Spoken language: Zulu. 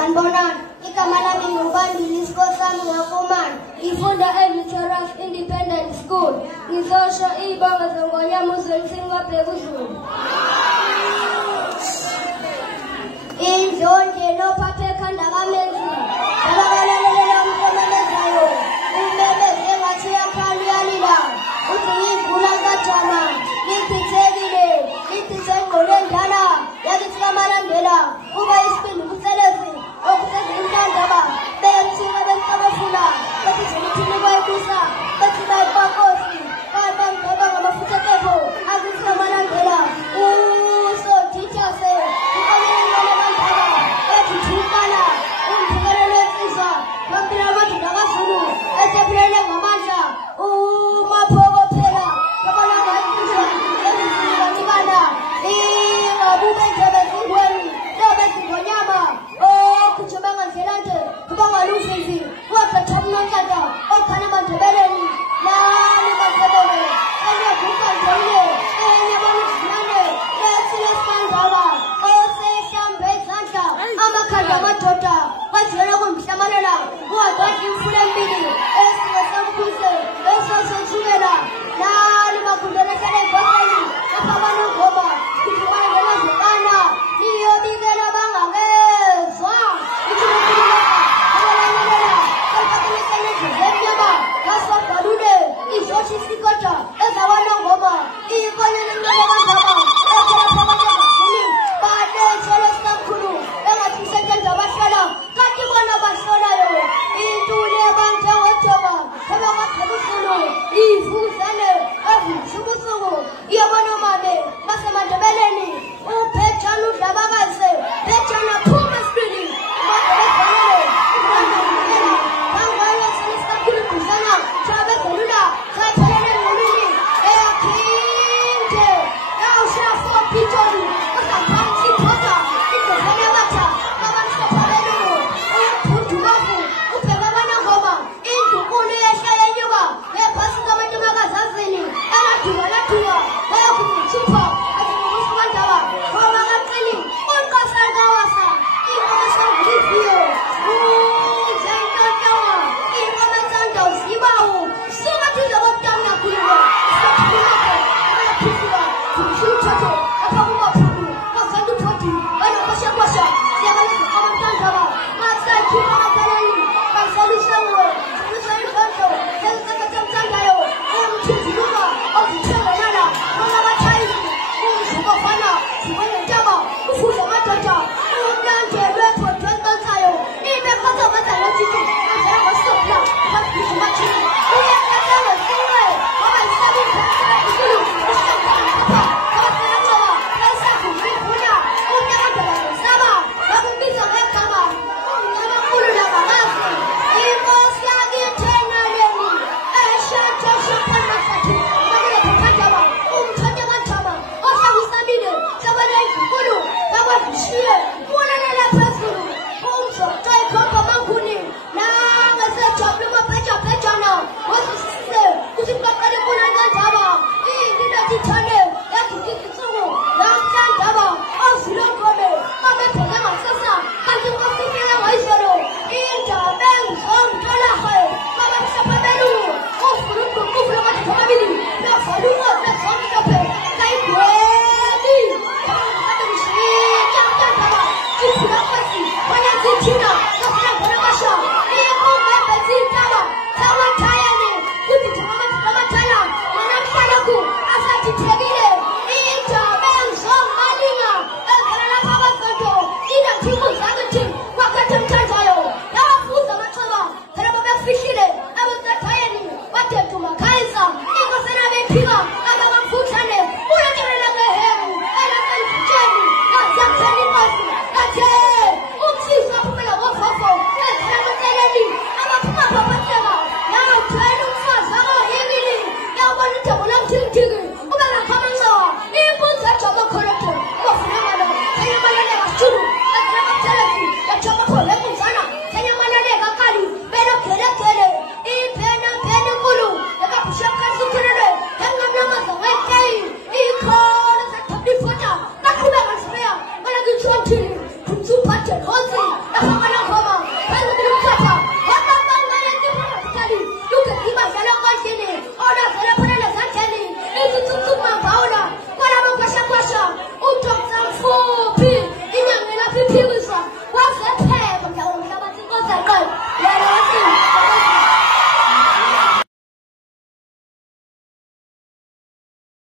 Sanbonan, igama lami ngubandile isikole sami ngakumani. Ngifunda eVictorious Independent School. Ngizosho ibonga zongonyama uzwelisini kwaBhekuzulu. Indlondle nophathe ekhanda kamenzi. Abakalalela umsebenzayo. Umele engathi uyakhanya uyalila. Uthi ngivula kajama. Ngithithekile. Ngithithe ngqole ndala. Yakithi kamalandela. Kuba isibindi kuselezi. Okusenza intandaba. Bethina besabafuna. Bethi zimithini bayibusa. Bethi bayibhakosi. Bayibamba ngamafutha kebo. Akithi kamalandela. So teacher say. Super Bona,